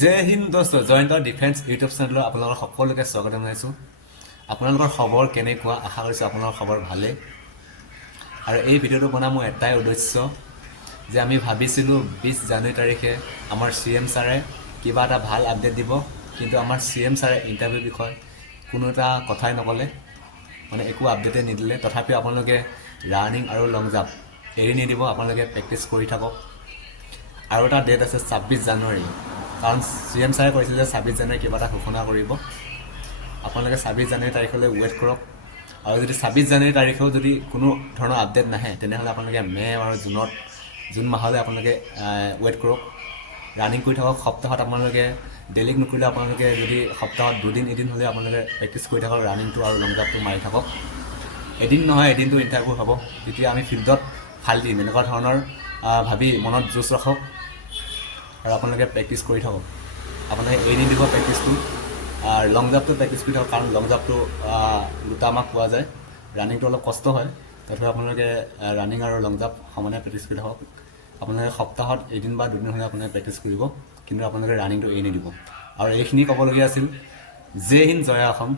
জয় হিন্দ দোস্ত Jayanta defence YouTube চেনেলত আপোনালোকৰ সকলোকে স্বাগতম জনাইছোঁ। আপোনালোকৰ খবৰ কেনেকুৱা? আশা কৰিছোঁ আপোনালোকৰ খবৰ ভালেই। আৰু এই ভিডিঅ'টো বনোৱা মোৰ এটাই উদ্দেশ্য যে আমি ভাবিছিলোঁ 20 জানুৱাৰী তাৰিখে আমাৰ CM ছাৰে কিবা এটা ভাল আপডেট দিব, কিন্তু আমাৰ CM ছাৰে ইণ্টাৰভিউৰ বিষয়ে কোনো এটা কথাই নক'লে, মানে একো আপডেটেই নিদিলে। তথাপিও আপোনালোকে ৰানিং আৰু লং জাম্প এৰি নিদিব, আপোনালোকে প্ৰেক্টিছ কৰি থাকক। আৰু এটা ডেট আছে 26 জানুৱাৰী, কাৰণ CM ছাৰে কৈছিল যে 26 জানুৱাৰী কিবা এটা ঘোষণা কৰিব। আপোনালোকে 26 জানুৱাৰী তাৰিখলৈ ৱেইট কৰক। আৰু যদি 26 জানুৱাৰী তাৰিখেও যদি কোনো ধৰণৰ আপডেট নাহে, তেনেহ'লে আপোনালোকে মে' আৰু জুন মাহলৈ আপোনালোকে ৱেইট কৰক, ৰানিং কৰি থাকক। সপ্তাহত আপোনালোকে ডেইলি নকৰিলে আপোনালোকে যদি সপ্তাহত দুদিন এদিন হ'লে আপোনালোকে প্ৰেক্টিছ কৰি থাকক, ৰানিংটো আৰু লং জাম্পটো মাৰি থাকক। এদিন নহয় এদিনটো ইণ্টাৰভিউ হ'ব, তেতিয়া আমি ফিল্ডত ফাল দিম, এনেকুৱা ধৰণৰ ভাবি মনত জোচ ৰাখক আৰু আপোনালোকে প্ৰেক্টিছ কৰি থাকক। আপোনালোকে এৰি নিদিব প্ৰেক্টিছটো। লং জাম্পটো প্ৰেক্টিছ কৰি থাকক, কাৰণ লং জাম্পটো দুটা আমাক পোৱা যায়। ৰানিংটো অলপ কষ্ট হয়, তথাপিও আপোনালোকে ৰানিং আৰু লং জাম্প সমানে প্ৰেক্টিছ কৰি থাকক। আপোনালোকে সপ্তাহত এদিন বা দুদিন হ'লে আপোনালোকে প্ৰেক্টিছ কৰিব, কিন্তু আপোনালোকে ৰানিংটো এৰি নিদিব। আৰু এইখিনি ক'বলগীয়া আছিল। জয় হিন্দ, জয় অসম।